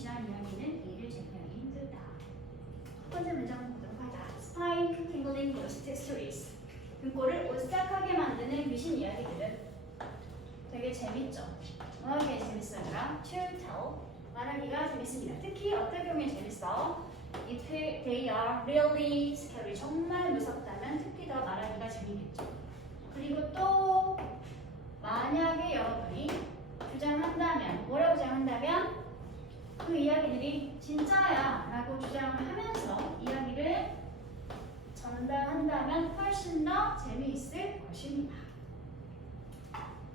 지난 이야기는 A를 제기하기 힘들다. 첫 번째 문장 보도록 하자. Spine tingling ghost stories. 등골을 오싹하게 만드는 귀신 이야기들은 되게 재밌죠. 뭐하게 재밌어요? To tell. 말하기가 재밌습니다. 특히 어떤 경우에 재밌어? If they are really scary. 정말 무섭다면 특히 더 말하기가 재밌겠죠. 그리고 또 만약에 여러분이 주장한다면, 뭐라고 주장한다면 그 이야기들이 진짜야 라고 주장을 하면서 이야기를 전달한다면 훨씬 더 재미있을 것입니다.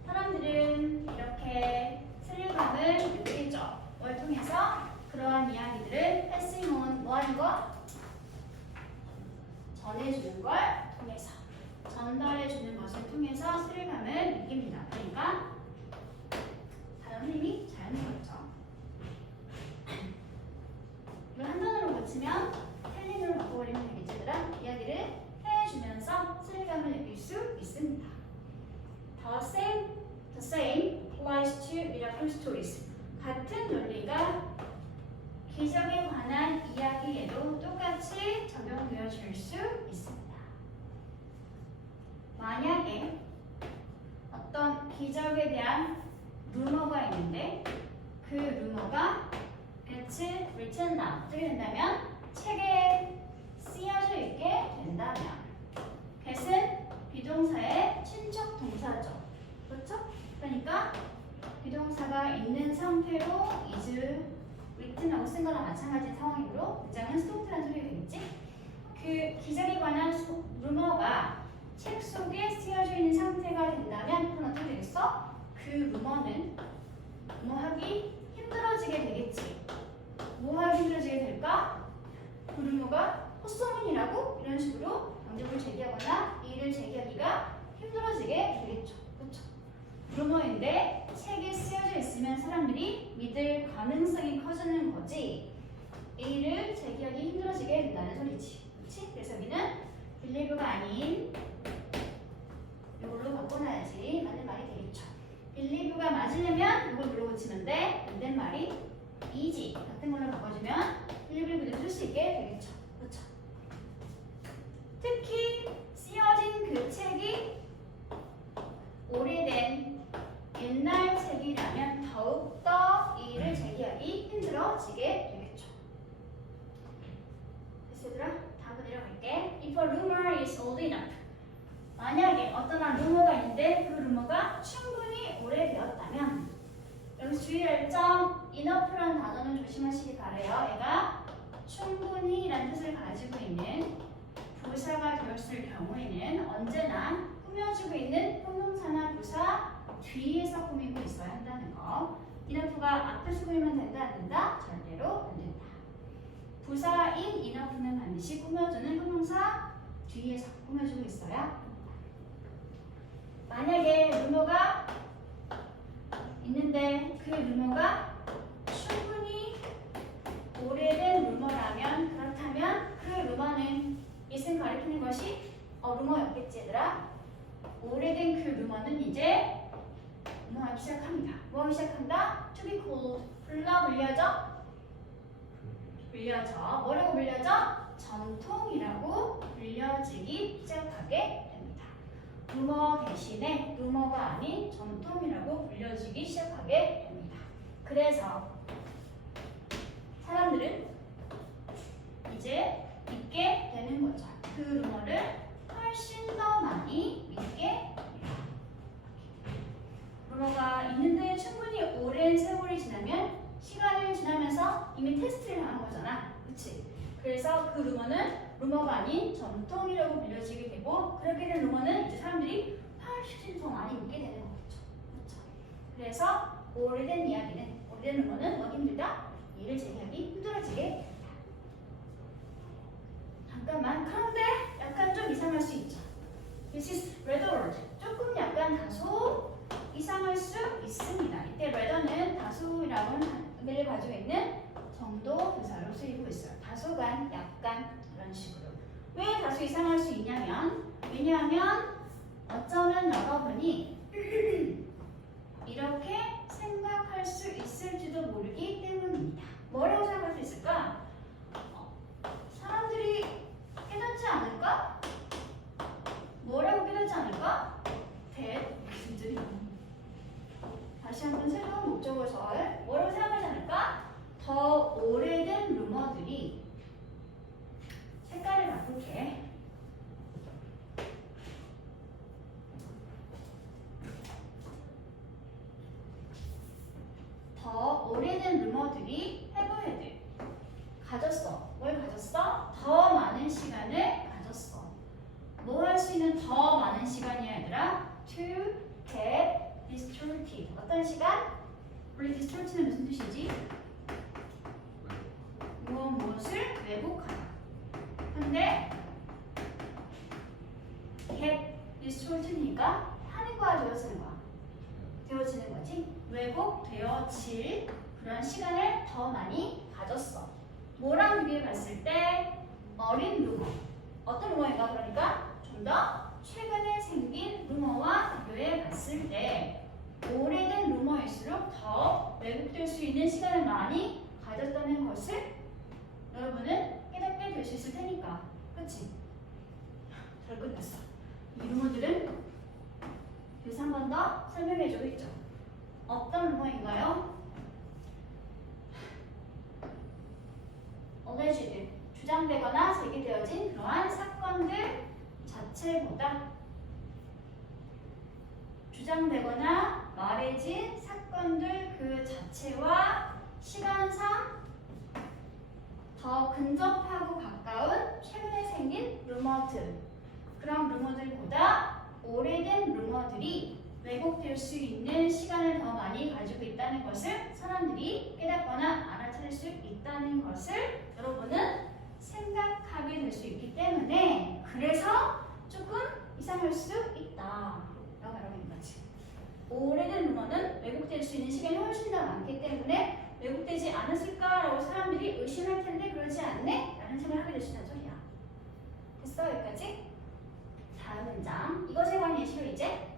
사람들은 이렇게 스릴감을 느끼죠. 뭘 통해서? 그러한 이야기들을 passing on, 뭐하는 거? 전해주는 걸 통해서, 전달해주는 것을 통해서 스릴감을 느낍니다. 그러니까 다른 힘이 자연스럽죠. 이걸 한 단어로 고치면 텔링으로 바꿔버리면 되겠죠. 얘들아, 이야기를 해주면서 스릴감을 느낄 수 있습니다. The same applies to miracle stories. 같은 논리가 기적에 관한 이야기에도 똑같이 적용되어질 수 있습니다. 만약에 어떤 기적에 대한 루머가 있는데 그 루머가 It's written down, 어떻게 된다면 책에 쓰여져 있게 된다면 get은 비동사의 친척 동사죠. 그렇죠? 그러니까 비동사가 있는 상태로 is written하고 쓴 거랑 마찬가지 상황이므로 문장은 스토트라는 소리가 되겠지? 그 기적에 관한 루머가 책 속에 쓰여져 있는 상태가 된다면 그건 어떻게 되겠어? 그 루머는 뭐하기 힘들어지게 되겠지. 뭐하기 힘들어지게 될까? 그 루머가 헛소문이라고 이런 식으로 강조를 제기하거나 이의를 제기하기가 힘들어지게 되겠죠. 그렇죠? 루머인데 책에 쓰여져 있으면 사람들이 믿을 가능성이 커지는 거지. 이의를 제기하기 힘들어지게 된다는 소리지. 그렇지? 그래서 여기는 believe가 아닌 이걸로 바꿔놔야지 맞는 말이 되겠죠. believe가 맞으려면 이걸 물어 고치면 돼. 안 된 말이 easy 같은 걸로 바꿔주면 believe를 그대로 쓸 수 있게 되겠죠. 그렇죠? 특히 쓰여진 그 책이 오래된 옛날 책이라면 더욱더 이의를 제기하기 힘들어지게 되겠죠. 됐어 얘들아? 다음으로 내려갈게. If a rumor is old enough. 만약에 어떤 한 루머가 있는데 그 루머가 충분히 오래되었다면 여기서 주의할 점 enough라는 단어는 조심하시기 바래요. 얘가 충분히라는 뜻을 가지고 있는 부사가 되었을 경우에는 언제나 꾸며주고 있는 형용사나 부사 뒤에서 꾸미고 있어야 한다는 거. enough가 앞에서 꾸미면 된다 안 된다? 절대로 안 된다. 부사인 enough는 반드시 꾸며주는 형용사 뒤에서 꾸며주고 있어야 합니다. 만약에 루머가 있는데 그 루머가 충분히 오래된 루머라면 그렇다면 그 루머는 이승 가리키는 것이 루머였겠지 얘들아. 오래된 그 루머는 이제 뭐하기 시작합니다. 뭐하기 시작한다? To be called. 불려져? 불려져. 뭐라고 불려져? 전통이라고 불려지기 시작하게 됩니다. 루머 대신에 루머가 아닌 전통이라고 불려지기 시작하게 됩니다. 그래서 사람들은 이제 믿게 되는 거죠. 그 루머를 훨씬 더 많이 믿게 됩니다. 루머가 있는데 충분히 오랜 세월이 지나면 시간을 지나면서 이미 테스트를 당한 거잖아. 그치? 그래서 그 루머는 루머가 아닌 전통이라고 불려지게 되고 그렇게 된 루머는 이제 사람들이 훨씬 더 많이 믿게 되는 거죠. 그렇죠? 그래서 오래된 이야기는, 오래된 루머는 뭐가 힘들다? 이의를 제기하기 힘들어지게 됩니다. 잠깐만, 그런데 약간 좀 이상할 수 있죠. This is rather. 조금 약간 다소 이상할 수 있습니다. 이때 rather는 다소라는 의미를 가지고 있는 정도 부사로 쓰이고 있어요. 다소간, 약간 이런 식으로. 왜 다소 이상할 수 있냐면 왜냐하면 어쩌면 여러분이 이렇게 생각할 수 있을지도 모르기 때문입니다. 뭐라고 생각할 수 있을까? 사람들이 깨닫지 않을까? 뭐라고 깨닫지 않을까? that 다시 한번 새로운 목적어절 뭐라고 생각하지 않을까? 더 오래된 루머들이 색깔을 바꿀게. 더 오래된 루머들이 have 가졌어. 뭘 가졌어? 더 많은 시간을 가졌어. 뭐 할 수 있는 더 많은 시간이야 얘들아? To get distorted. 어떤 시간? 원래 distorted는 무슨 뜻이지? 무엇을 왜곡하다. 근데 get distorted니까 하는 거야 되어지는 거야? 되어지는 거지. 왜곡되어질 그런 시간을 더 많이 가졌어. 뭐랑 비교해 봤을 때 어린 루머. 어떤 루머인가? 그러니까 좀 더 최근에 생긴 루머와 비교해 봤을 때 오래된 루머일수록 더 왜곡될 수 있는 시간을 많이 가졌다는 것을 여러분은 깨닫게 될 수 있을 테니까. 그치? 잘 끝냈어. 이 루머들은 그래서 한 번 더 설명해주고 있죠. 어떤 루머인가요? alleged, 주장되거나 제기되어진 그러한 사건들 자체보다 주장되거나 말해진 사건들 그 자체와 시간상 더 근접하고 가까운 최근에 생긴 루머들, 그런 루머들보다 오래된 루머들이 왜곡될 수 있는 시간을 더 많이 가지고 있다는 것을 사람들이 깨닫거나 알아차릴 수 있다는 것을 여러분은 생각하게 될 수 있기 때문에 그래서 조금 이상할 수 있다 라고 말하는 거지. 오래된 루머는 왜곡될 수 있는 시간이 훨씬 더 많기 때문에 왜곡되지 않았을까라고 사람들이 의심할 텐데 그러지 않네? 라는 생각을 하게 될 수 있다는 소리야. 됐어? 여기까지? 다음 문장. 이것에 관한 예시로 이제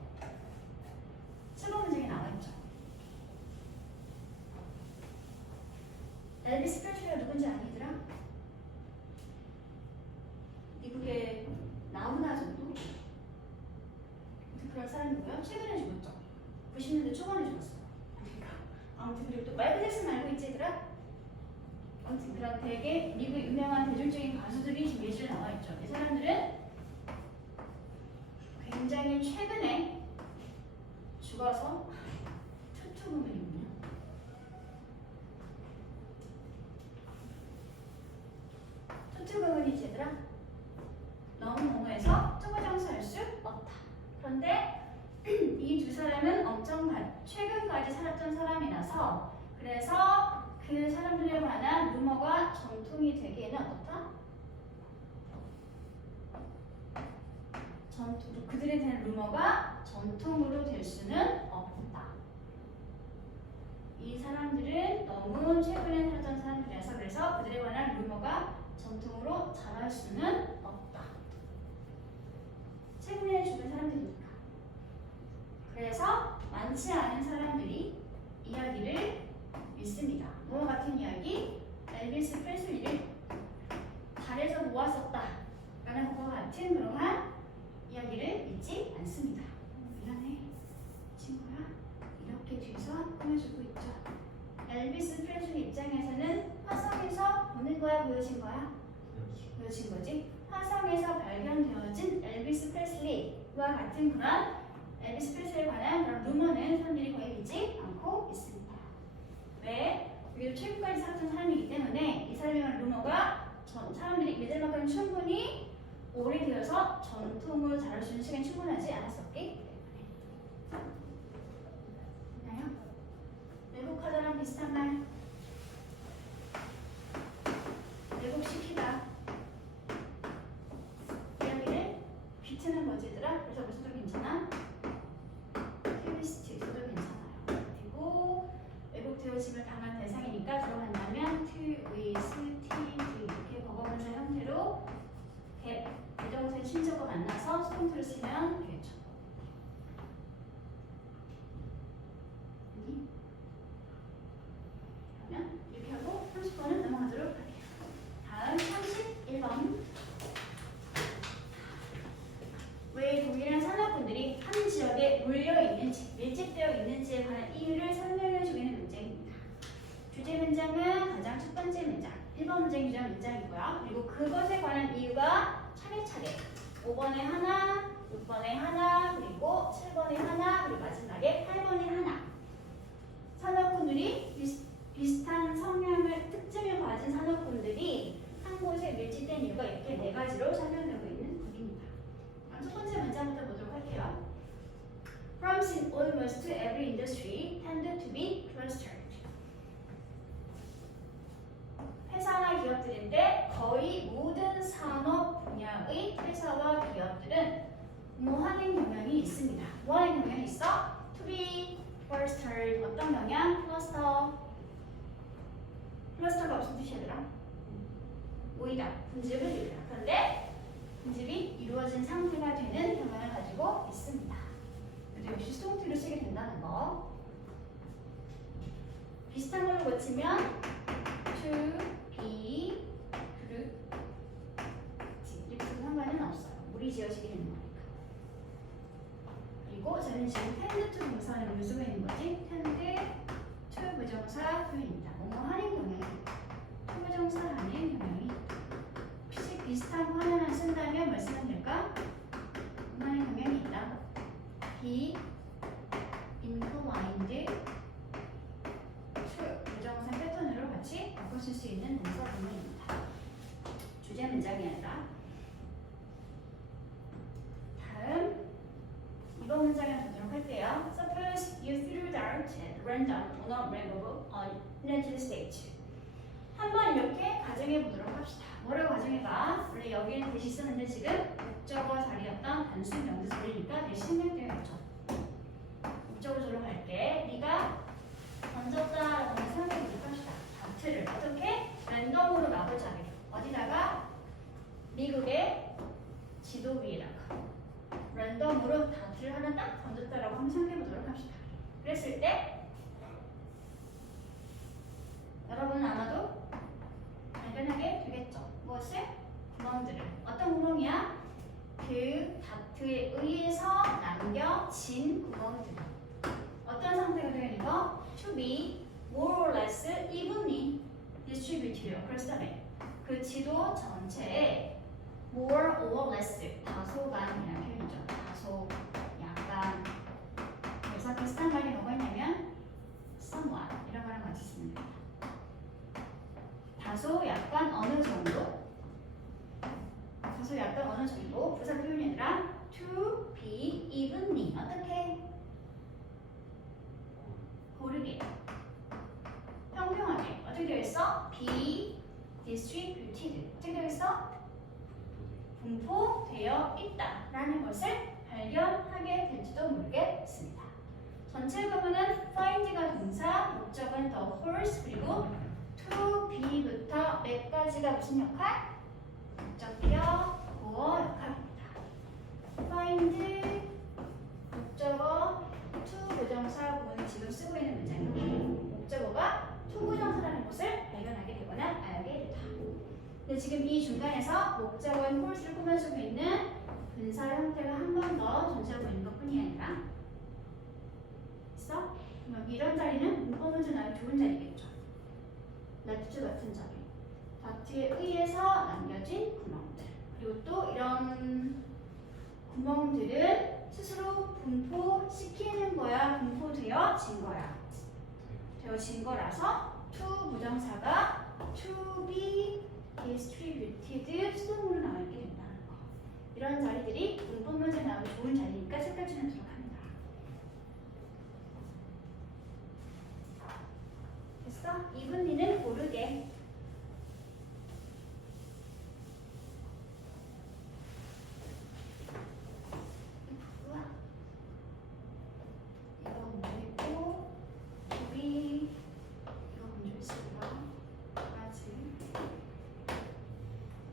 7번 문장에 나와있죠. 엘비스 프레슬리가 누군지 아니더라? 미국의 나훈아 정도? 그런 사람이고요. 최근에 죽었죠. 90년대 초반에 죽었어요. 그러니까 아무튼 그리고 또 마이클 잭슨 알고 있지 얘들아? 아무튼 그런 되게 미국 유명한 대중적인 가수들이 지금 예시로 나와있죠. 이 사람들은 굉장히 최근에 죽어서 투투부문이군요. 투투부문이 제들아 너무 너무해서 투부정사할 수 없다. 그런데 이 두 사람은 엄청 최근까지 살았던 사람이라서 그래서 그 사람들에 관한 루머가 전통이 되기에는 어떻다? 그들에 대한 루머가 전통으로 될 수는 없다. 이 사람들은 너무 최근에 살았던 사람들이라서 그래서 그들에 관한 루머가 전통으로 자랄 수는 없다. 최근에 죽은 사람들이니까. 그래서 많지 않은 사람들이 이야기를 믿습니다. 뭐와 같은 이야기? 엘비스 프레슬리를 달에서 모았었다 라는 것과 같은 그러한 이야기를 믿지 않습니다. 미안해 친구야. 이렇게 뒤에서 꾸며주고 있죠. 엘비스 프레슬리 입장에서는 화성에서 보는 거야 보여진 거야? 보여진 거지. 화성에서 발견되어진 엘비스 프레슬리와 같은 그런 엘비스 프레슬리에 관한 그런 루머는 사람들이 거의 믿지 않고 있습니다. 왜? 그게 최근까지 살았던 사람이기 때문에 이 사람에 관한 루머가 사람들이 믿을 만큼 충분히 오래되어서 전통으로 자랄 수 있는 시간이 충분하지 않았었기 때문에. 있나요? 왜곡하다랑 비슷한 말. 왜곡시키다. 이야기를 비트는 거지 얘들아. 그래서 무슨 도 괜찮아? 트위스트 있어도 괜찮아요. 그리고 왜곡되어짐을 당한 대상이니까 들어간다면 트위스티드 이렇게 버거문사 형태로 부정사의 친절과 만나서 수동태를 쓰면 되겠죠. 그러면 이렇게 하고 30분 5번에 하나, 6번에 하나, 그리고 7번에 하나, 그리고 마지막에 8번에 하나. 산업군들이 비슷한 성향을, 특징을 가진 산업군들이 한 곳에 밀집된 이유가 이렇게 네 가지로 설명되고 있는 글입니다. 첫 번째 문장부터 보도록 할게요. Firms in almost every industry tend to be clustered. 회사나 기업들인데 거의 모든 산업 분야의 회사와 기업들은 뭐 하는 경향이 있습니다. 뭐 하는 경향이 있어? To be clustered. 어떤 경향? 클러스터. 클러스터가 무슨 뜻이더라? 모이다. 분집을 이루다. 그런데 분집이 이루어진 상태가 되는 경향을 가지고 있습니다. 그래도 역시 수동태로 쓰게 된다는 거. 비슷한 걸로 고치면 to be 이렇게 상관은 없어요. 물이 지어지게 되는 거니까. 그리고 저는 지금 tend to 동사는 물 쓰고 있는 거지. tend to 부정사 표현입니다. 뭐뭐 하는 경향이 to 부정사 하는 경향이 혹시 비슷한 거 하나만 쓴다면 뭘 쓰면 될까? 뭐뭐 하는 경향이 있다. be inclined to 부정사 패턴으로 같이 바꿔 쓸 수 있는 동사구문입니다. 주제 문장이 아니라. 다음 2번 문장을 보도록 할게요. Suppose you threw dart at random on a movable United States. 한번 이렇게 가정해 보도록 합시다. 뭐라고 가정해봐? 원래 여기는 대시 쓰는데 지금 목적어 자리였던 단순 명사 소리니까 대신 생략되어야죠. 목적어로 갈게. 네가 던졌다라고 생각해 보도록 합시다. 다트를 어떻게? 랜덤으로 마구잡이. 어디다가? 미국의 지도 위에다가 랜덤으로 다트를 하나 딱 던졌다라고 한번 생각해 보도록 합시다. 그랬을 때 여러분은 아마도 발견하게 되겠죠. 무엇을? 구멍들을. 어떤 구멍이야? 그 다트에 의해서 남겨진 구멍들. 어떤 상태가 되는 이거? To be more or less evenly distributed. 그렇다면 그 지도 전체에 more or less 다소간이라는 표현이죠. 다소, 약간. 그래서 비슷한 말이 뭐가 있냐면 somewhat 이런 거랑 같이 쓰면 됩니다. 다소, 약간, 어느 정도. 다소, 약간, 어느 정도. 부사 표현이 아니라 to be evenly. 어떻게? 고르게. 평평하게. 어떻게 되어 있어? be distributed. 어떻게 되어 있어? 분포되어 있다라는 것을 발견하게 될지도 모르겠습니다. 전체 부분은 find가 동사, 목적은 the horse, 그리고 to be부터 몇까지가 무슨 역할? 목적격, 보어 역할입니다. find, 목적어, to 부정사 부분을 지금 쓰고 있는 문장입니다. 목적어가 to 부정사라는 것을 발견하게 되거나 알게 되다. 근데 지금 이 중간에서 목적어인 horse를 꾸며주고 있는 분사 형태가 한 번 더 존재하고 있는 것 뿐이 아니라 있어? 그럼 이런 자리는 문법 문제 나오기 좋은 자리겠죠. 라티튜 같은 자리. 다트에 의해서 남겨진 구멍들. 그리고 또 이런 구멍들은 스스로 분포시키는 거야? 분포되어진 거야? 되어진 거라서 to 부정사가 to be distributed 수동으로 나와 있게 된다는 거. 이런 자리들이 문법 문제 나오기 좋은 자리니까 색깔주는 들어갑니다. 됐어? 이분리는 고르게. 우와. 이거 먼저 있고 우리 이거 먼저 있습니다. 같이.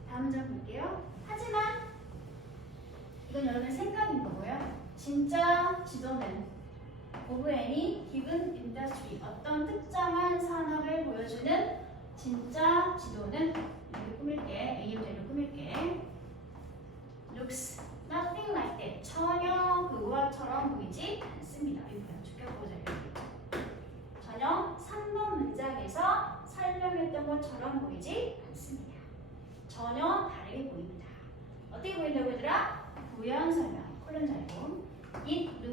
다음 장 볼게요. 하지만 이건 여러분의 생각인 거고요. 진짜 지도는 of any given industry, 어떤 특정한 산업을 보여주는 진짜 지도는 이렇게 꾸밀게, A부터로 꾸밀게. looks nothing like that. 전혀 그것처럼 보이지 않습니다. 이거는 주격보자 이렇게. 전혀 3번 문장에서 설명했던 것처럼 보이지 않습니다. 전혀 다르게 보입니다. 어떻게 보인다고 얘들아?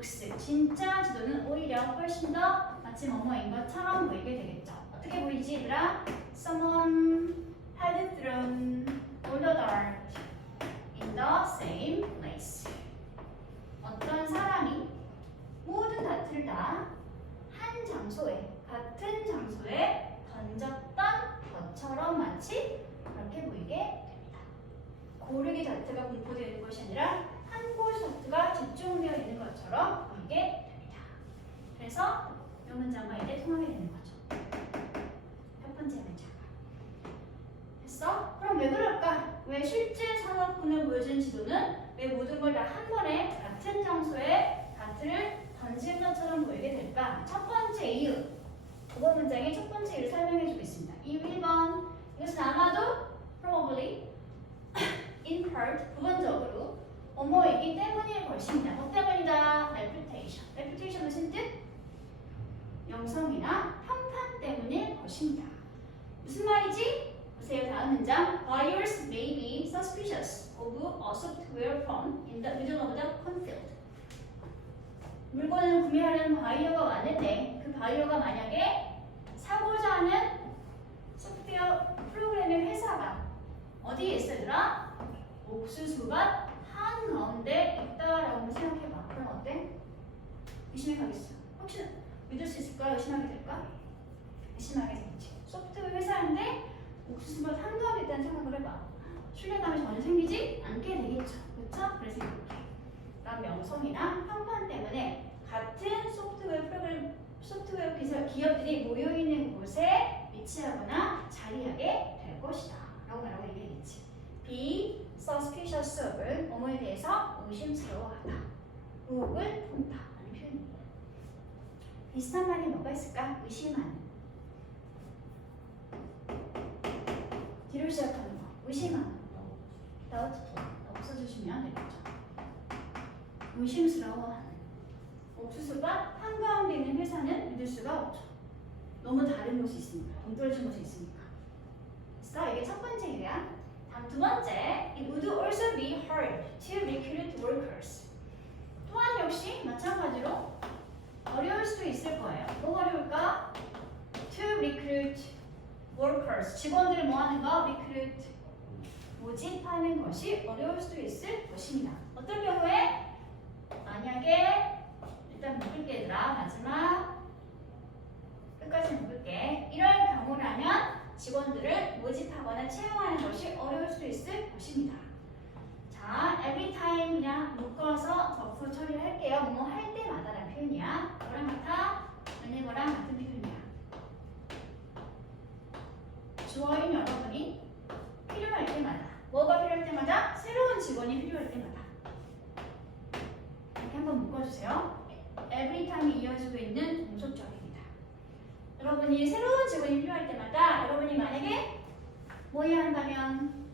looks. 진짜 지도는 오히려 훨씬 더 마치 뭐뭐인 것처럼 보이게 되겠죠. 어떻게 보이지 얘들아? Someone had thrown all the dirt in the same place. 어떤 사람이 모든 다트를 다 한 장소에, 같은 장소에 던졌던 것처럼 마치 그렇게 보이게 됩니다. 고르게 다트가 분포되어 있는 것이 아니라 한 곳 다트가 집중되어 있는 것처럼 보이게 됩니다. 그래서 이 문장과 이제 통하게 되는 거죠. 첫 번째 문장. 됐어? 그럼 왜 그럴까? 왜 실제 상황군을 보여준 지도는 왜 모든 걸 다 한 번에 같은 장소에 다트를 던진 것처럼 보이게 될까? 첫 번째 이유. 5번 문장의 첫 번째 이유를 설명해 주겠습니다. 이유 1번. 이것은 아마도 probably in part 부분적으로 뭐뭐이기 때문일 것입니다. 뭐 때문이다? reputation. reputation 무슨 뜻? 명성이나 평판 때문일 것입니다. 무슨 말이지? 보세요. 다음 문장. Buyers may be suspicious of a software firm in the middle of the cornfield. 물건을 구매하려는 바이어가 왔는데 그 바이어가 만약에 사고자 하는 소프트웨어 프로그램의 회사가 어디에 있으더라? 옥수수밭 한가운데 있다라고 생각해봐. 그럼 어때? 의심해 가겠어. 혹시 믿을 수 있을까? 의심하게 될까? 의심하게 되겠지. 소프트웨어 회사인데 옥수수밭 한가운데 있다는 생각을 해봐. 신뢰감이 전혀 생기지 않게 되겠죠. 그렇죠? 그래서 이렇게 그런 명성이나 평판 때문에 같은 소프트웨어 기업들이 모여 있는 곳에 위치하거나 자리하게 될 것이다. 라고 말하고 얘기했지. Be suspicious of 뭐뭐에 대해서 의심스러워하다. 의혹을 품다. 라는 표현입니다. 비슷한 말이 뭐가 있을까? 의심하는. 뒤로 시작하는 거. 의심하는 거. doubtful. 없어주시면 되겠죠. 의심스러워하는. 옥수수밭 한가운데 있는 회사는 믿을 수가 없죠. 너무 다른 곳이 있으니까. 동떨어진 곳이 있으니까. 그래서 이게 첫 번째 이유야. 다음 두 번째. It would also be hard to recruit workers. 또한 역시 마찬가지로 어려울 수도 있을 거예요. 뭐가 어려울까? To recruit workers. 직원들을 뭐하는 거? recruit. 모집하는 것이 어려울 수도 있을 것입니다. 어떤 경우에? 만약에 일단 묶을게 얘들아. 마지막 끝까지 묶을게. 이런 경우라면 직원들을 모집하거나 채용하는 것이 어려울 수도 있을 것입니다. 자, every time 그냥 묶어서 접수 처리를 할게요. 뭐뭐 할 때마다라는 표현이야. 뭐랑 같아? whenever랑 같은 표현이야. 주어인 여러분이 필요할 때마다. 뭐가 필요할 때마다? 새로운 직원이 필요할 때마다. 이렇게 한번 묶어주세요. every time이 이어지고 있는 동속적입니다. 여러분이 새로운 직원이 필요할 때마다 여러분이 만약에 뭐 해야 한다면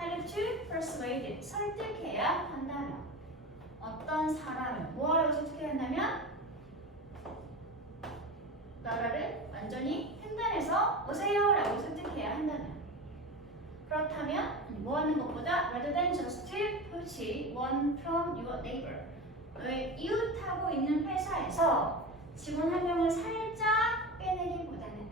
have to persuade, 설득해야 한다면 어떤 사람을 뭐하라고 설득해야 한다면 나라를 완전히 횡단해서 오세요 라고 설득해야 한다면 그렇다면 뭐 하는 것보다 rather than just poach one from your neighbor 너의 이웃하고 있는 회사에서 직원 한 명을 살짝 빼내기보다는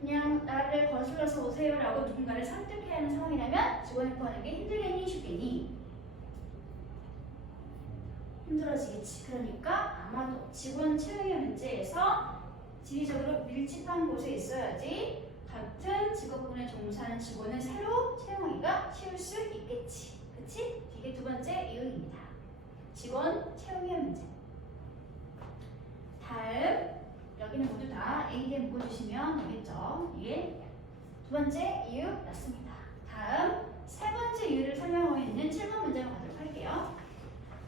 그냥 나를 거슬러서 오세요 라고 누군가를 설득해야 하는 상황이라면 직원을 구하는 게 힘들겠니 쉽겠니? 힘들어지겠지. 그러니까 아마도 직원 채용의 문제에서 지리적으로 밀집한 곳에 있어야지 같은 직업군에 종사하는 직원을 새로 채용하기가 쉬울 수 있겠지. 그치? 이게 두 번째 이유입니다. 직원 채용의 문제. 다음 여기는 모두 다 A에 묶어주시면 되겠죠. 이게 두 번째 이유였습니다. 다음 세 번째 이유를 설명하고 있는 7번 문제로 가도록 할게요.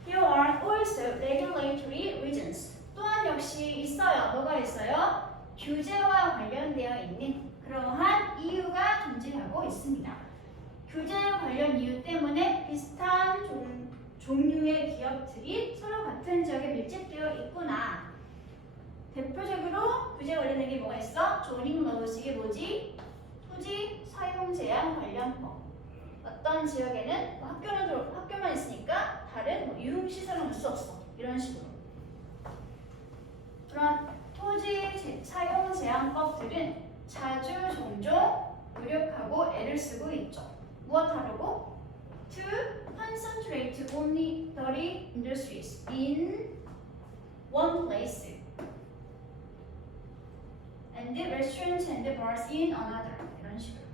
Here are also regulatory reasons. 또한 역시 있어요. 뭐가 있어요? 규제와 관련되어 있는 그러한 이유가 존재하고 있습니다. 규제 관련 이유 때문에 비슷한 종류의 기업들이 서로 같은 지역에 밀집되어 있구나. 대표적으로 규제 관련된 게 뭐가 있어? zoning laws. 이게 뭐지? 토지 사용 제한 관련법. 어떤 지역에는 학교만 있으니까 다른 유흥시설은 올 수 없어. 이런 이런 식으로. 그런 토지 사용 제한법들은 자주 종종 노력하고 애를 쓰고 있죠. 무엇하려고? To concentrate only 30 industries in one place and restaurants and bars in another. 이런 식으로.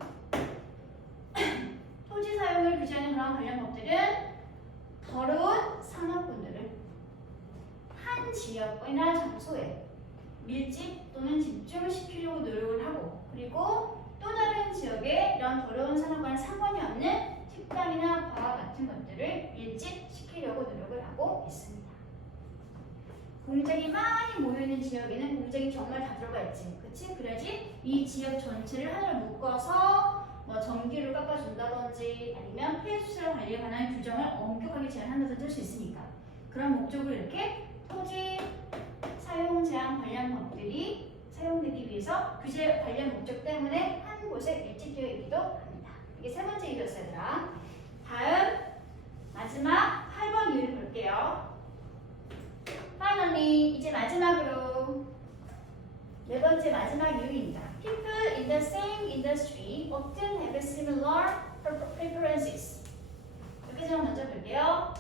토지 사용을 규제하는 그런 관련 법들은 더러운 산업군들을 한 지역이나 장소에 밀집 또는 집중시키려고 노력을 하고, 그리고 또 다른 지역에 이런 더러운 산업과는 상관이 없는 식당이나 바 같은 것들을 밀집시키려고 노력을 하고 있습니다. 공장이 많이 모여있는 지역에는 공장이 정말 다 들어가 있지, 그치? 그래야지 이 지역 전체를 하나로 묶어서 뭐 전기를 깎아준다든지 아니면 폐수시설 관리에 관한 규정을 엄격하게 제한한다든지 할 수 있으니까, 그런 목적으로 이렇게 토지 사용 제한 관련 법들이 사용되기 위해서 규제 관련 목적 때문에 한 곳에 밀집되어 있기도 합니다. 이게 세 번째 이유였어요, 얘들아. 다음 마지막 8번 이유를 볼게요. Finally, 이제 마지막으로 네 번째 마지막 이유입니다. People in the same industry often have similar preferences. 여기서 먼저 볼게요.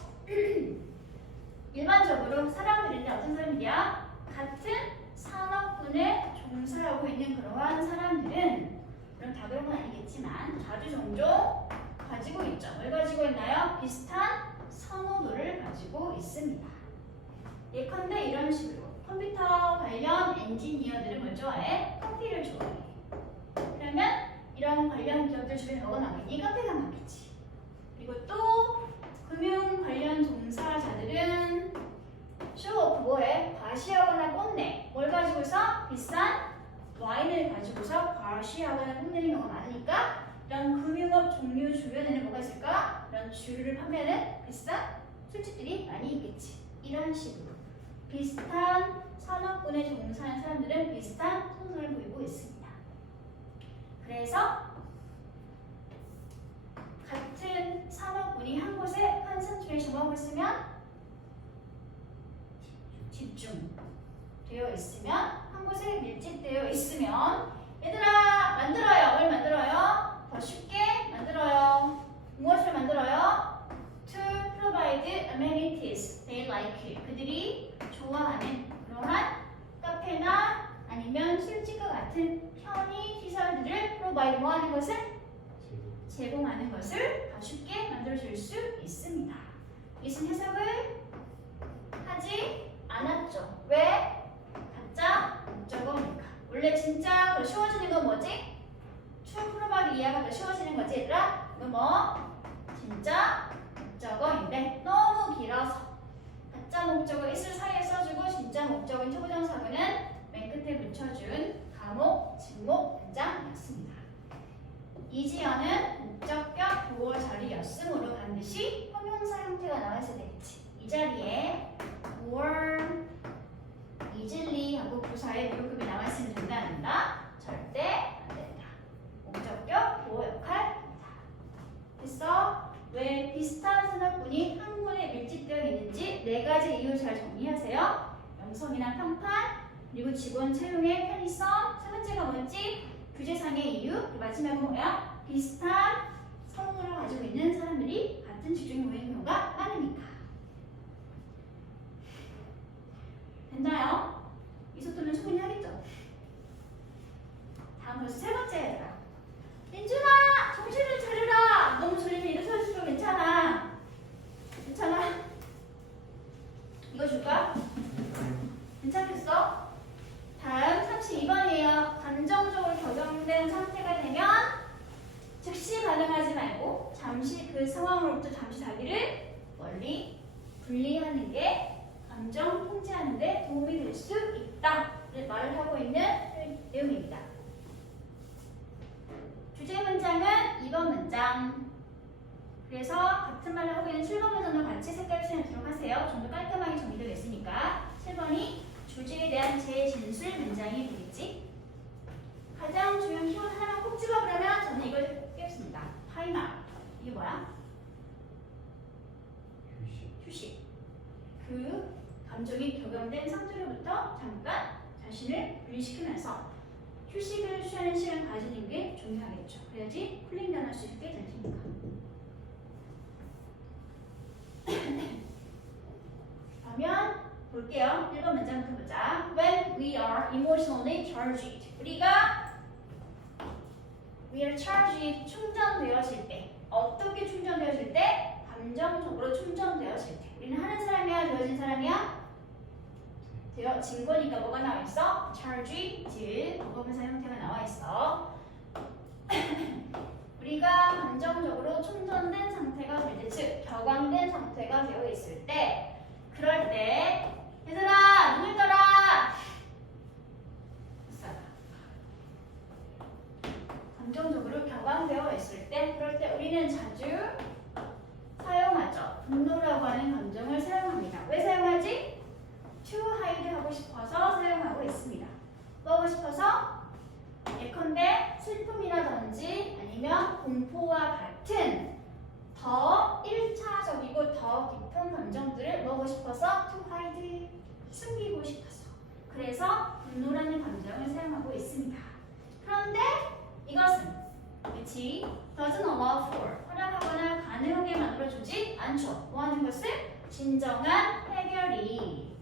일반적으로 사람들인데 어떤 사람들이야? 같은 산업군에 종사하고 있는 그러한 사람들은, 물론 다 그런 건 아니겠지만 자주 종종 가지고 있죠. 뭘 가지고 있나요? 비슷한 선호도를 가지고 있습니다. 예컨대 이런 식으로 컴퓨터 관련 엔지니어들은 뭘 좋아해? 커피를 좋아해. 그러면 이런 관련 기업들 주변에 뭐가 많겠니? 카페가 많겠지. 그리고 또 금융 관련 종사자들은 쇼오프 뭐해? 과시하거나 뽐내. 뭘 가지고 있어? 비싼 와인을 가지고서 과시하거나 뽐내는 경우가 많으니까 이런 금융업 종류 주변에는 뭐가 있을까? 이런 주류를 판매하는 비싼 술집들이 많이 있겠지. 이런 식으로 비슷한 산업군에 종사하는 사람들은 비슷한 선호를 보이고 있습니다. 그래서 같은 산업군이 한 곳에 컨센트레이션 뭐하고 있으면 집중되어 있으면, 한 곳에 밀집되어 있으면 얘들아 만들어요. 뭘 만들어요? 더 쉽게 만들어요. 무엇을 만들어요? To provide amenities they like. 그들이 좋아하는 그러한 카페나 아니면 술집과 같은 편의 시설들을 provide 뭐 하는 것을? 제공하는 것을 더 쉽게 만들어줄 수 있습니다. 이것은 해석을 하지 않았죠. 왜? 가짜 목적어니까. 원래 진짜 더 쉬워지는 건 뭐지? to provide 이해가 더 쉬워지는 거지, 얘들아? 이거 뭐? 진짜 목적어인데 너무 길어서 가짜 목적어 있을 사이에 써주고 진짜 목적어인 초보정사구는 맨 끝에 붙여준 가목, 직목, 문장이었습니다. 이지연은 목적격 보호 자리였으므로 반드시 형용사 형태가 나와있어야 되겠지. 이 자리에 or, easily 하고 부사에 무릎급이 나와있으면 된다, 안 된다? 절대 안 된다. 목적격 보호 역할입니다. 그래서 왜 비슷한 산업군이 한 군에 밀집되어 있는지 네 가지 이유 잘 정리하세요. 명성이나 평판, 그리고 직원 채용의 편의성, 세 번째가 뭐였지? 규제상의 이유, 그리고 마지막은 뭐야? 비슷한 선호를 가지고 있는 사람들이 같은 직종에 모이는 경우가 많으니까. 됐나요? 이 속도면 충분히 하겠죠? 다음 벌써 세 번째 얘들아. 민준아! 정신을 차려라! 너무 졸리면 일어서도 괜찮아. 괜찮아? 이거 줄까? 괜찮겠어? 다음 32번이에요. 감정적으로 격용된 상태가 되면 즉시 반응하지 말고 잠시 그 상황으로부터 잠시 자기를 멀리 분리하는 게 감정 통제하는 데 도움이 될 수 있다 말을 하고 있는 내용입니다. 주제 문장은 2번 문장. 그래서 같은 말을 하고 있는 7번 문장도 같이 색깔 칠해놓도록 하세요. 좀 더 깔끔하게 정리되어 있으니까. 7번이 주제에 대한 재진술 문장이 되겠지. 가장 중요한 키워드 하나만 꼭 집어 그러면 저는 이걸 빼겠습니다. 타임아웃. 이게 뭐야? 휴식. 그 감정이 격양된 상태로부터 잠깐 자신을 분리시키면서 휴식을 취하는 시간 가지는 게 중요하겠죠. 그래야지 쿨링 다운할 수 있게 될 테니까. 그러면 볼게요. 1번 문장부터 보자. When we are emotionally charged. 우리가 we are charged 충전되어질 때. 어떻게 충전되어질 때? 감정적으로 충전되어질 때. 우리는 하는 사람이야? 되어진 사람이야? 되어진 거니까 뭐가 나와 있어? charged. 과거분사 형태가 나와 있어. 우리가 감정적으로 충전된 상태가 될 때, 즉 격앙된 상태가 되어 있을 때, 그럴 때 얘들아 눈을 떠라. 감정적으로 격앙되어 있을 때, 그럴 때 우리는 자주 사용하죠. 분노라고 하는 감정을 사용합니다. 왜 사용하지? to hide 하고 싶어서 사용하고 있습니다. 뭐 하고 싶어서? 예컨대 슬픔이라든지 아니면 공포와 같은 더 1차적이고 더 깊은 감정들을 뭐 하고 싶어서? to hide, 숨기고 싶어서. 그래서 분노라는 감정을 사용하고 있습니다. 그런데 이것은 which doesn't allow for, 허락하거나 가능하게 만들어주지 않죠. 뭐 하는 것을? 진정한 해결이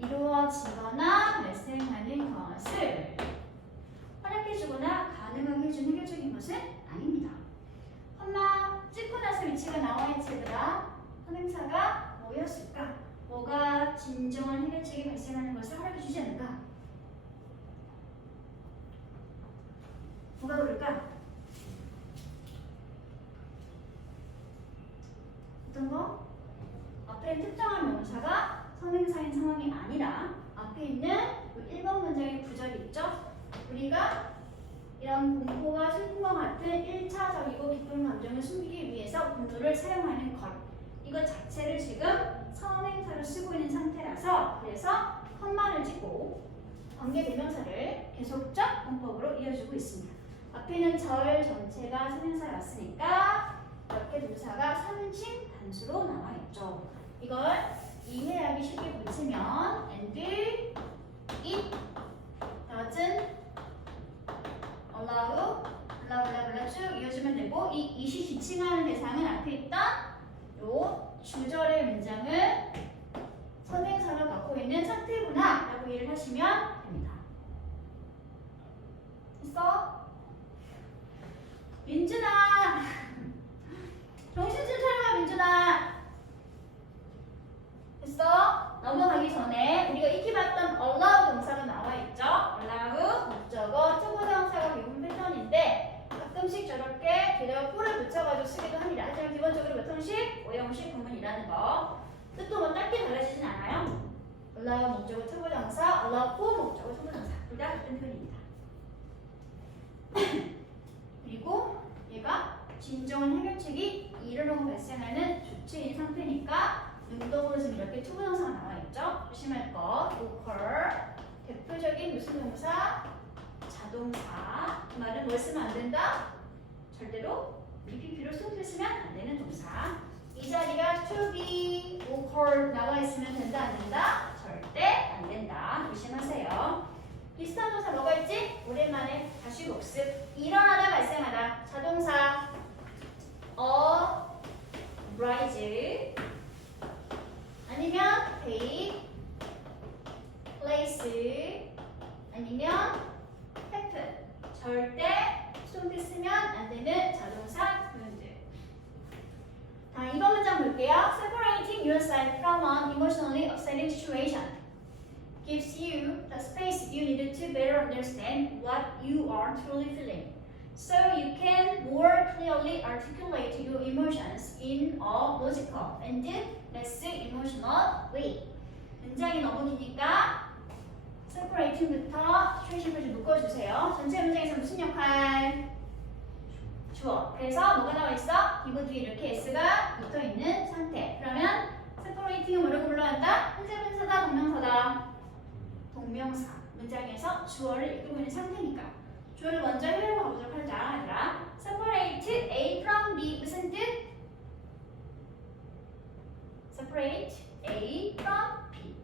이루어지거나 발생하는 것을 허락해주거나 가능하게 해주는 해결적인 것은 아닙니다. 엄마 찍고 나서 위치가 나와있지 얘들아. 선행사가 뭐였을까? 뭐가 진정한 해결책이 발생하는 것을 허락해주지 않을까? 뭐가 그럴까? 어떤 거? 앞에 특정한 명사가 선행사인 상황이 아니라 앞에 있는 1번 문장의 구절이 있죠? 우리가 이런 공포와 슬픔과 같은 1차적이고 깊은 감정을 숨기기 위해서 분노를 사용하는 것, 이것 자체를 지금 선행사로 쓰고 있는 상태라서, 그래서 컴마를 찍고 관계대명사를 계속적 문법으로 이어주고 있습니다. 앞에는 절 전체가 선행사였으니까 이렇게 동사가 3인칭 단수로 나와 있죠. 이걸 이해하기 쉽게 붙이면 and it doesn't allow 블라블라블라 쭉 이어주면 되고, 이 이시 지칭하는 대상은 앞에 있던 요 주절의 문장을 선행사로 갖고 있는 상태구나 라고 이해를 하시면 됩니다. 됐어? 민준아 정신 좀 차려봐. 민준아 됐어? 넘어가기 전에 우리가 익히 봤던 allow 동사가 나와 있죠? allow 목적어 초보동사가 기본 패턴인데 가끔씩 저렇게 뒤에다가 for를 붙여가지고 쓰기도 합니다. 하지만 기본적으로 몇 형식? 5형식 구문이라는 거. 뜻도 뭐 딱히 달라지진 않아요. allow 목적어 초보동사, allow for 목적어 초보동사 둘 다 같은 표현입니다. 그리고 얘가 진정한 해결책이 일어나고 발생하는 주체인 상태니까 능동으로 지금 이렇게 투부정사가 나와 있죠? 조심할 거. occur 대표적인 무슨 동사? 자동사. 그 말은 뭘 쓰면 안 된다? 절대로 BPP로 쓰면 안 되는 동사. 이 자리가 to be occur 나와 있으면 된다 안 된다? 절대 안 된다. 조심하세요. 비슷한 동사 뭐가 있지? 오랜만에 다시 복습. 일어나다 발생하다. 자동사 arise 아니면 take place 아니면 happen. 절대 수동태 쓰면 안 되는 자동사 표현들. 자, 이번 문장 볼게요. Separating yourself from an emotionally upsetting situation gives you the space you needed to better understand what you are truly feeling, so you can more clearly articulate your emotions in a logical and less emotional way. 문장이 너무 기니까 separating부터 situation까지 묶어주세요. 전체 문장에서 무슨 역할? 주어. 그래서 뭐가 나와 있어? 기본 뒤에 이렇게 s가 붙어있는 상태. 그러면 separating은 뭐라고 불러한다? 현재 분사다, 동명사다? 동명사. 문장에서 주어를 이끌고 있는 상태니까 주어를 먼저 해석해 보도록 하자. 얘들아. separate A from B 무슨 뜻? separate A from B.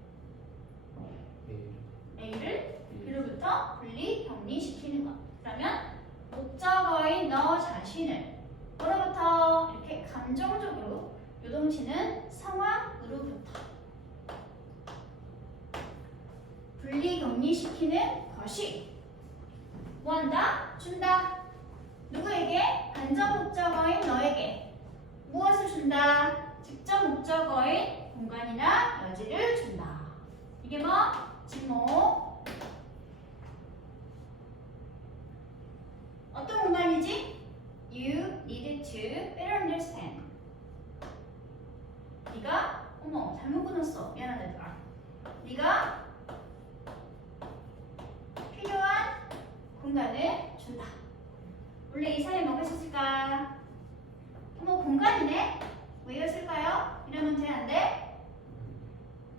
논리 격리시키는 것이 뭐한다? 준다. 누구에게? 간접 목적어인 너에게 무엇을 준다? 직접 목적어인 공간이나 여지를 준다. 이게 뭐? 지목. 어떤 공간이지? You need to better understand. 네가 어머 잘못 끊었어. 미안하다 얘들아. 네가 필요한 공간을 준다. 원래 이 사이에 뭐가 있었을까? 어머 공간이네? 왜 이랬을까요? 이러면 돼? 안 돼?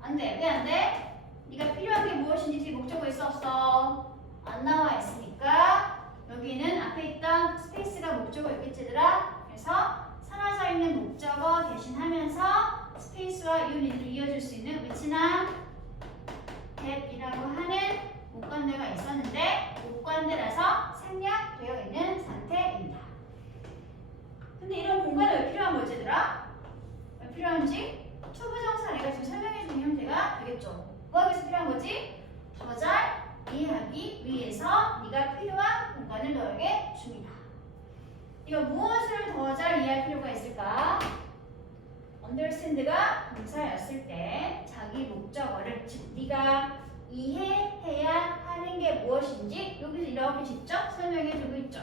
안 돼. 왜 안 돼? 네가 필요한 게 무엇인지 뒤에 목적어 있어 없어? 안 나와 있으니까 여기는 앞에 있던 스페이스가 목적어였겠지 얘들아? 그래서 사라져 있는 목적어 대신하면서 스페이스와 유닛을 이어줄 수 있는 위치나 that이라고 하는 목관대가 있었는데 목관대라서 생략되어 있는 상태입니다. 근데 이런 공간이 왜 필요한 거지 얘들아? 왜 필요한지 초부정사 내가 지금 설명해 준 형태가 되겠죠. 뭐가 여기서 필요한 거지? 더 잘 이해하기 위해서 네가 필요한 공간을 너에게 줍니다. 이거 무엇을 더 잘 이해할 필요가 있을까? understand가 동사였을 때 자기 목적어를 즉 네가 이해해야 하는 게 무엇인지 여기서 이렇게 직접 설명해주고 있죠.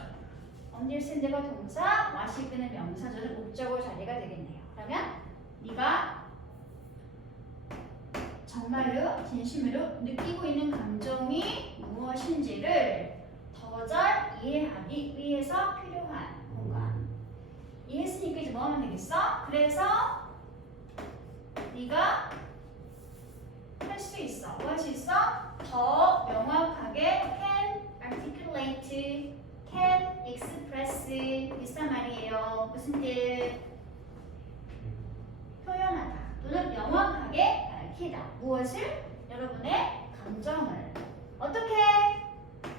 understand가 동사, wash는 명사절은 목적어 자리가 되겠네요. 그러면 네가 정말로 진심으로 느끼고 있는 감정이 무엇인지를 더 잘 이해하기 위해서 필요한 공간. 이해했으니까 이제 뭐 하면 되겠어? 그래서 네가 할 수 있어. 뭐 할 수 있어? 더 명확하게 can articulate, can express 비슷한 말이에요. 무슨 뜻? 표현하다 또는 명확하게 밝히다. 무엇을? 여러분의 감정을. 어떻게?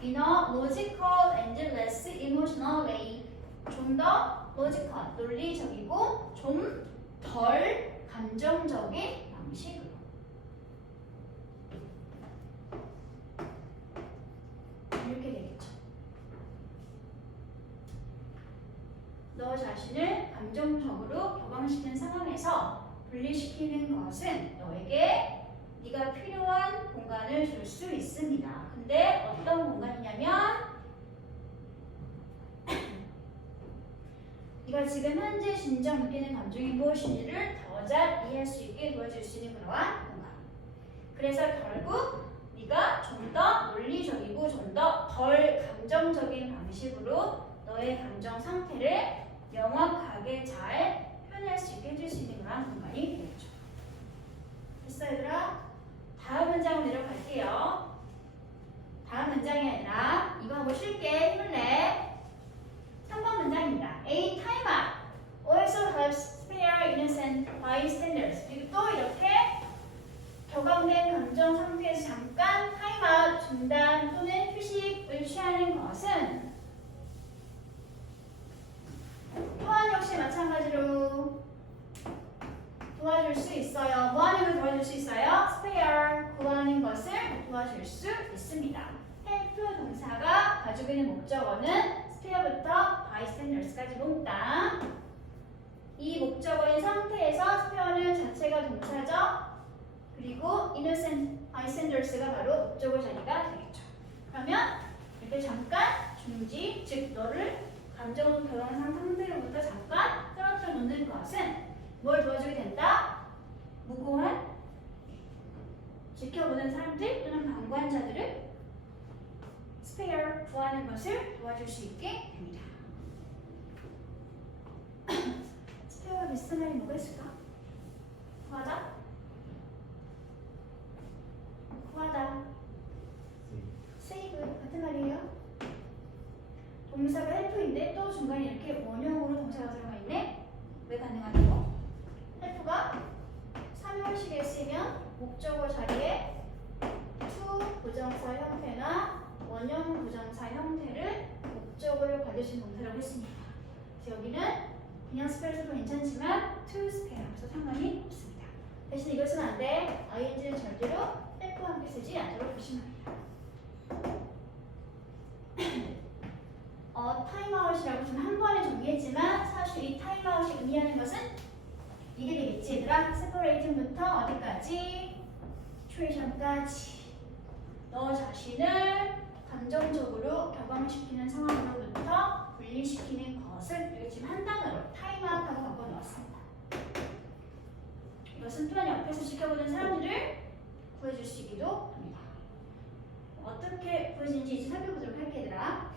In a logical and less emotional way. 좀 더 logical, 논리적이고 좀 덜 감정적인 방식으로. 이렇게 되겠죠. 너 자신을 감정적으로 격앙시키는 상황에서 분리시키는 것은 너에게 네가 필요한 공간을 줄 수 있습니다. 근데 어떤 공간이냐면 네가 지금 현재 진정 느끼는 감정이 무엇인지를 더 잘 이해할 수 있게 도와줄 수 있는 그러한 공간. 그래서 결국 네가 좀 더 논리적이고 좀 더 덜 감정적인 방식으로 너의 감정 상태를 명확하게 잘 표현할 수 있게 해줄 수 있는 그런 공간이 되겠죠. 됐어 얘들아? 다음 문장으로 내려갈게요. 다음 문장이 아니라 이거 하고 쉴게. 힘을 내. 3번 문장입니다. A timeout also helps spare innocent bystanders. 그리고 또 이렇게 격앙된 감정 상태에서 잠깐 타임아웃, 중단 또는 휴식을 취하는 것은 또한 역시 마찬가지로 도와줄 수 있어요. 뭐 하는 걸 도와줄 수 있어요? spare, 구하는 것을 도와줄 수 있습니다. help 동사가 가지고 있는 목적어는 spare부터 bystanders까지 몽땅. 이 목적어인 상태에서 spare는 자체가 동사죠. 그리고 innocent bystanders가 바로 목적어 자리가 되겠죠. 그러면 이렇게 잠깐 중지, 즉 너를 감정으로 격앙한 상태로부터 잠깐 떨어뜨려 놓는 것은 뭘 도와주게 된다? 무고한 지켜보는 사람들 또는 방관자들을 spare, 구하는 것을 도와줄 수 있게 됩니다. spare와 비슷한 말이 뭐가 있을까? 구하다? 구하다. save 같은 말이에요. 동사가 help인데 또 중간에 이렇게 원형으로 동사가 들어가 있네. 왜 가능하냐고? help가 3형식에 쓰이면 목적어 자리에 to 부정사 형태나 원형 부정사 형태를 목적어로 가질 수 있는 동사라고 했습니다. 그래서 여기는 그냥 spare도 괜찮지만 to spare 그래서 상관이 없습니다. 대신 이것은 안 돼. ing는 절대로 help와 함께 크게 쓰지 않도록 조심합니다. 타임아웃이라고 좀 한 번에 정리했지만 사실 이 타임아웃이 의미하는 것은 이게 되겠지 얘들아. separating부터 어디까지? situation까지 너 자신을 감정적으로 격앙시키는 상황으로부터 분리시키는 것을 여기 지금 한 단어로 타임아웃하고 바꿔놓았습니다. 이것은 또한 옆에서 지켜보는 사람들을 구해줄 수 있기도 합니다. 어떻게 구해지는지 이제 살펴보도록 할게 얘들아.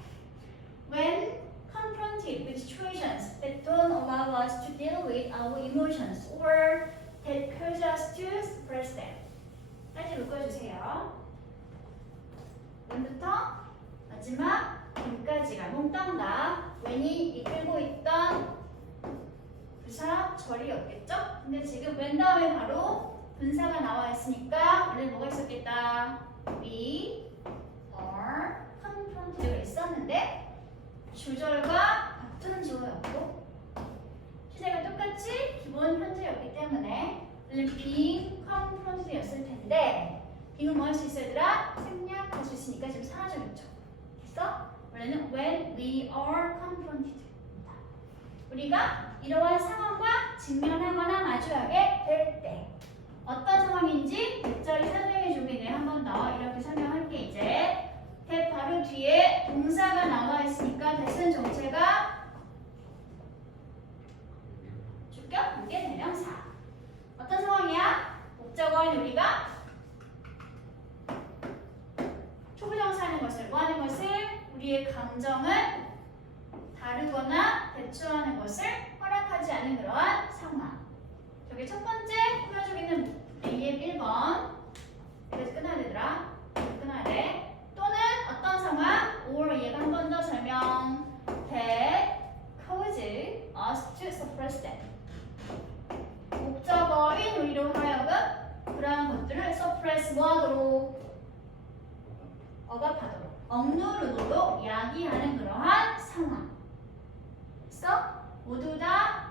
When confronted with situations that don't allow us to deal with our emotions or that cause us to suppress them. 빨리 묶어주세요. when부터 마지막 when까지가 몽땅 다 when이 이끌고 있던 부사 절이었겠죠? 근데 지금 when 다음에 바로 분사가 나와 있으니까 원래 뭐가 있었겠다? We are confronted가 있었는데 주절과 같은 주어였고 시제가 똑같이 기본 현재였기 때문에 원래 being confronted였을 텐데 being은 뭐 할 수 있어 얘들아? 생략할 수 있으니까 지금 사라져있죠. 됐어? 원래는 when we are confronted입니다. 우리가 이러한 상황과 직면하거나 마주하게 될 때 어떤 상황인지 적절히 설명해주고 있네. 한 번 더 이렇게 설명할게. 이제 that 바로 뒤에 동사가 나와 있으니까 that은 정체가 주격 관계 대명사. 어떤 상황이야? 목적어인 우리가 초부정사하는 것을 뭐 하는 것을 우리의 감정을 다루거나 대처하는 것을 허락하지 않은 그러한 상황. 저게 첫 번째 꾸며주고 있는 AF 1번. 그래서 끊어야 되더라. 끊어야 돼. 또는 어떤 상황? or 얘가 한 번 더 설명. that cause us to suppress them. 목적어인 우리로 하여금 그러한 것들을 suppress 뭐하도록? 억압하도록, 억누르도록 야기하는 그러한 상황. 그래서 모두 다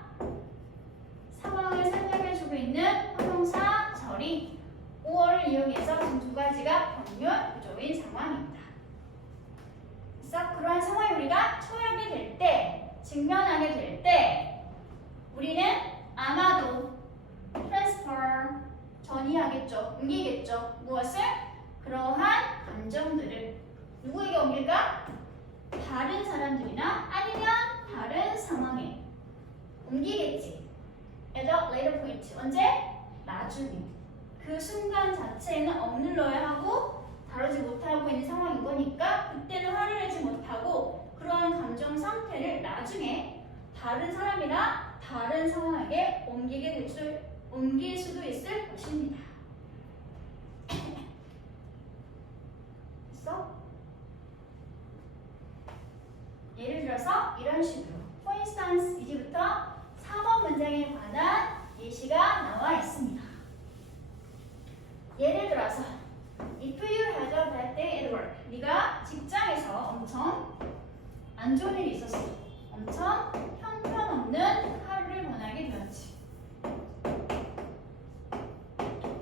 상황을 설명해주고 있는 형용사 절이 5어를 이용해서 지금 두 가지가 병렬 구조인 상황입니다. 그래서 그러한 상황에 우리가 처하게 될 때, 직면하게 될 때 우리는 아마도 transfer, 전이하겠죠. 옮기겠죠. 무엇을? 그러한 감정들을 누구에게 옮길까? 다른 사람들이나 아니면 다른 상황에 옮기겠지. at a later point. 언제? 나중에. 그 순간 자체에는 억눌러야 하고 다루지 못하고 있는 상황인 거니까 그때는 화를 내지 못하고 그러한 감정 상태를 나중에 다른 사람이나 다른 상황에게 옮길 수도 있을 것입니다. 됐어? 예를 들어서 이런 식으로 For instance, 이제부터 4번 문장에 관한 예시가 나와 있습니다. 예를 들어서 If you had a bad day at work, 네가 직장에서 엄청 안 좋은 일이 있었어. 엄청 형편없는 하루를 보내게 되었지.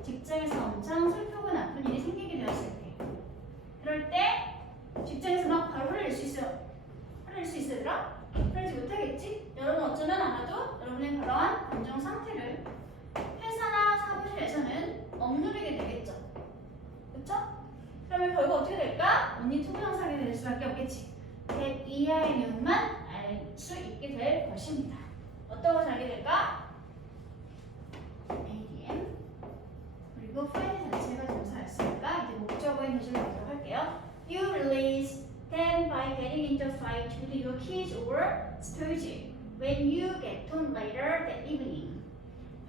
직장에서 엄청 슬프고 나쁜 일이 생기게 되었을 때 그럴 때 직장에서 막 바로 화를 낼 수 있으더라? 그러지 못하겠지? 여러분 어쩌면 아마도 여러분의 그러한 감정 상태를 회사나 사무실에서는 억누르게 되겠죠. 그쵸? 그러면 결국 어떻게 될까? 언니 투부정사가 될 수밖에 없겠지. that 이하의 내용만 알 수 있게 될 것입니다. 어떤 것을 알게 될까? ADM 그리고 find 자체가 동사였으니까 이제 목적어인 대신에 보도록 할게요. You release them by getting into a fight with your kids or spouse when you get home later that evening.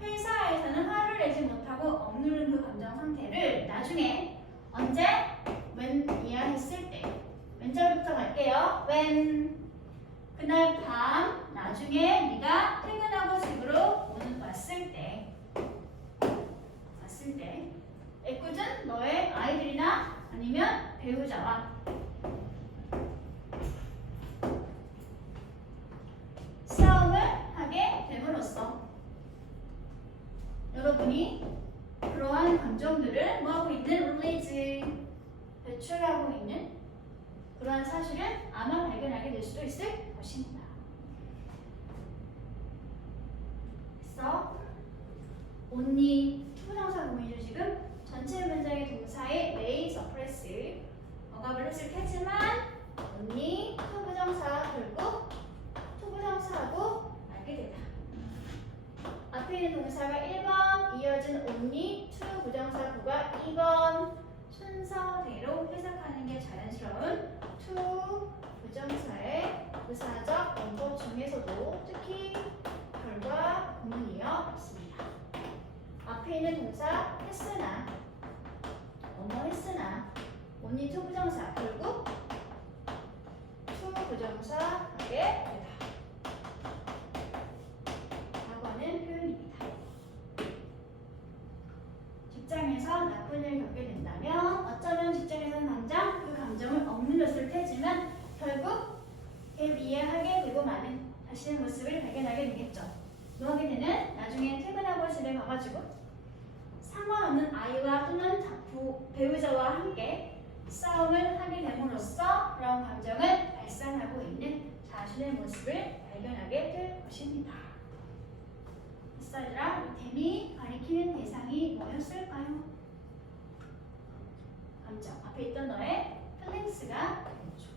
회사에서는 화를 내지 못하고 억누른 그 감정 상태를 나중에 언제? when 이해했을 때. 왼절부터 갈게요. when 그날 밤 나중에 네가 퇴근하고 집으로 왔을 때 애꿎은 너의 아이들이나 아니면 배우자와 싸움을 하게 됨으로써 여러분이 그러한 감정들을 뭐하고 있는 release 그러한 사실을 아마 발견하게 될 수도 있을 것입니다. 그래서 only 투부정사 구문이죠. 지금 전체 문장의 동사의 may, suppress 억압을 했을 테지만 only 투부정사 결국 투부정사하고 알게 되다. 앞에 있는 동사가 1번, 이어진 only 투부정사 구가 2번 순서대로 해석하는 게 자연스러운 투부정사의 의사적 원법 중에서도 특히 결과 구문이어 있습니다. 앞에 있는 동사 했으나, 했으나 only 투부정사 결국 투부정사 하게 되다 라고 하는 표현입니다. 직장에서 나쁜 일을 겪게 된다면 어쩌면 직장에서는 당장 그 감정을 억눌렸을 테지만 결국 이해하게 되고 많은 자신의 모습을 발견하게 되겠죠. 뭐하게 되는? 나중에 퇴근하고 집에 가가지고 상관없는 아이와 또는 배우자와 함께 싸움을 하게 됨으로써 그런 감정을 발산하고 있는 자신의 모습을 발견하게 될 것입니다. 햇살이랑 템이 가리키는 대상이 뭐였을까요? 감정. 앞에 있던 너의 feelings가 되겠죠.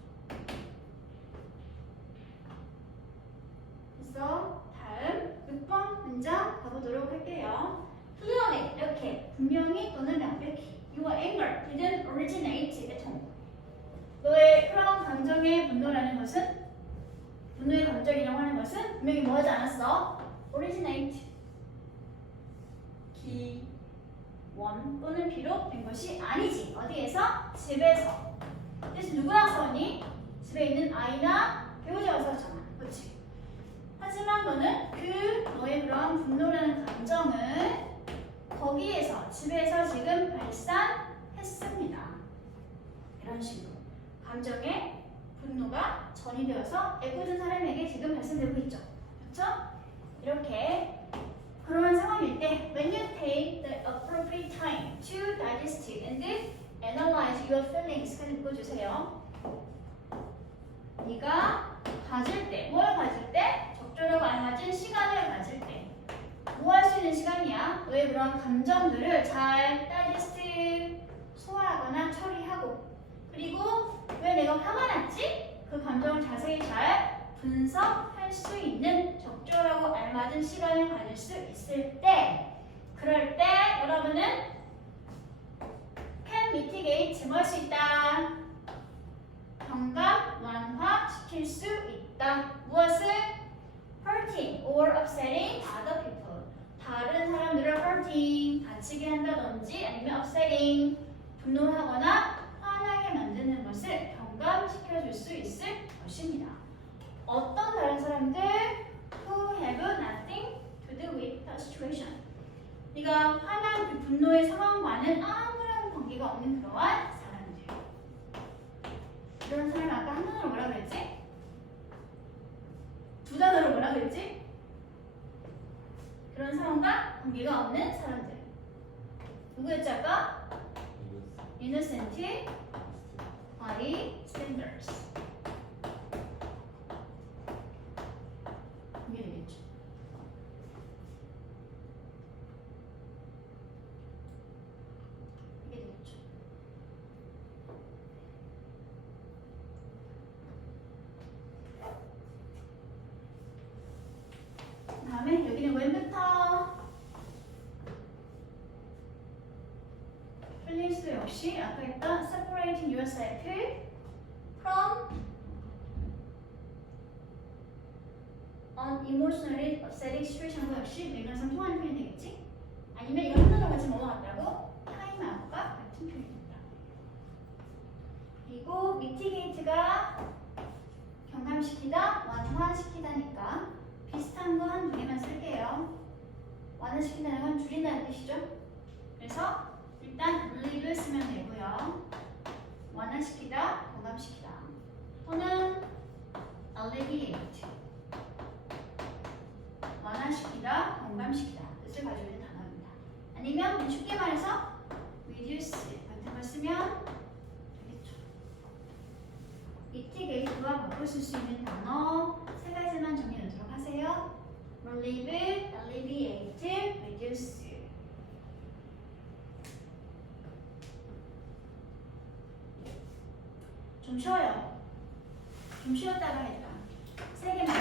그래서 다음 6번 문장 가보도록 할게요. clearly 이렇게 분명히 또는 명백히 your anger didn't originate at home. 너의 그런 감정의 분노라는 것은 분노의 감정이라고 하는 것은 분명히 뭐하지 않았어? originate 기원 또는 비롯된 것이 아니지. 어디에서? 집에서. 대신 누구랑 싸웠니? 집에 있는 아이나 배우자와 싸웠잖아. 그렇지? 하지만 너는 너의 그런 분노라는 감정을 거기에서 집에서 지금 발산했습니다. 이런 식으로 감정의 분노가 전이되어서 애꿎은 사람에게 지금 발생되고 있죠. 그렇죠? 이렇게 그러한 상황일 때 when you take the appropriate time to digest and analyze your feelings 칸 읽어주세요. 네가 가질 때, 뭘 가질 때? 적절하고 알맞은 시간을 가질 때 뭐 할 수 있는 시간이야? 너의 그런 감정들을 잘 digest, 소화하거나 처리하고 그리고 왜 내가 화가 났지? 그 감정을 자세히 잘 분석할 수 있는 적절하고 알맞은 시간을 가질 수 있을 때 그럴 때 여러분은 can mitigate 뭐 할 수 있다? 경감, 완화시킬 수 있다. 무엇을? hurting or upsetting other people. 다른 사람들을 hurting, 다치게 한다든지 아니면 upsetting, 분노하거나 화나게 만드는 것을 경감시켜줄 수 있을 것입니다. 어떤 다른 사람들 who have nothing to do with the situation. 네가 화난 그 분노의 상황과는 아무런 관계가 없는 그러한 사람들. 이런 사람 아까 한 단어로 뭐라 그랬지? 두 단어로 뭐라 그랬지? 그런 상황과 관계가 없는 사람들. 누구였지 아까? innocent bystanders. 이게 되겠죠. 이게 되겠죠. 다음에 여기는 when부터 feelings도 역시 아까 했던 separating yourself from an emotionally upsetting situation과 역시 맥락상 통하는 표현이 되겠지? 아니면 이거 하나로 같이 넘어갔다고 타임아웃과 같은 표현입니다. 그리고 mitigate가 경감시키다, 완화시키다니까 비슷한 거 한 두 개만 쓸게요. 완화시킨다는 건 줄인다는 뜻이죠. 그래서 일단 relieve 쓰면 되고요. 완화시키다, 경감시키다. 또는 alleviate. 완화시키다, 경감시키다. 뜻을 가지고 있는 단어입니다. 아니면 쉽게 말해서 reduce 같은 걸 쓰면 되겠죠. 쓸 수 있는 단어 세 가지만 정해 놓도록 하세요. relieve, alleviate, reduce. 좀 쉬어요. 좀 쉬었다가 해봐. 세 개만.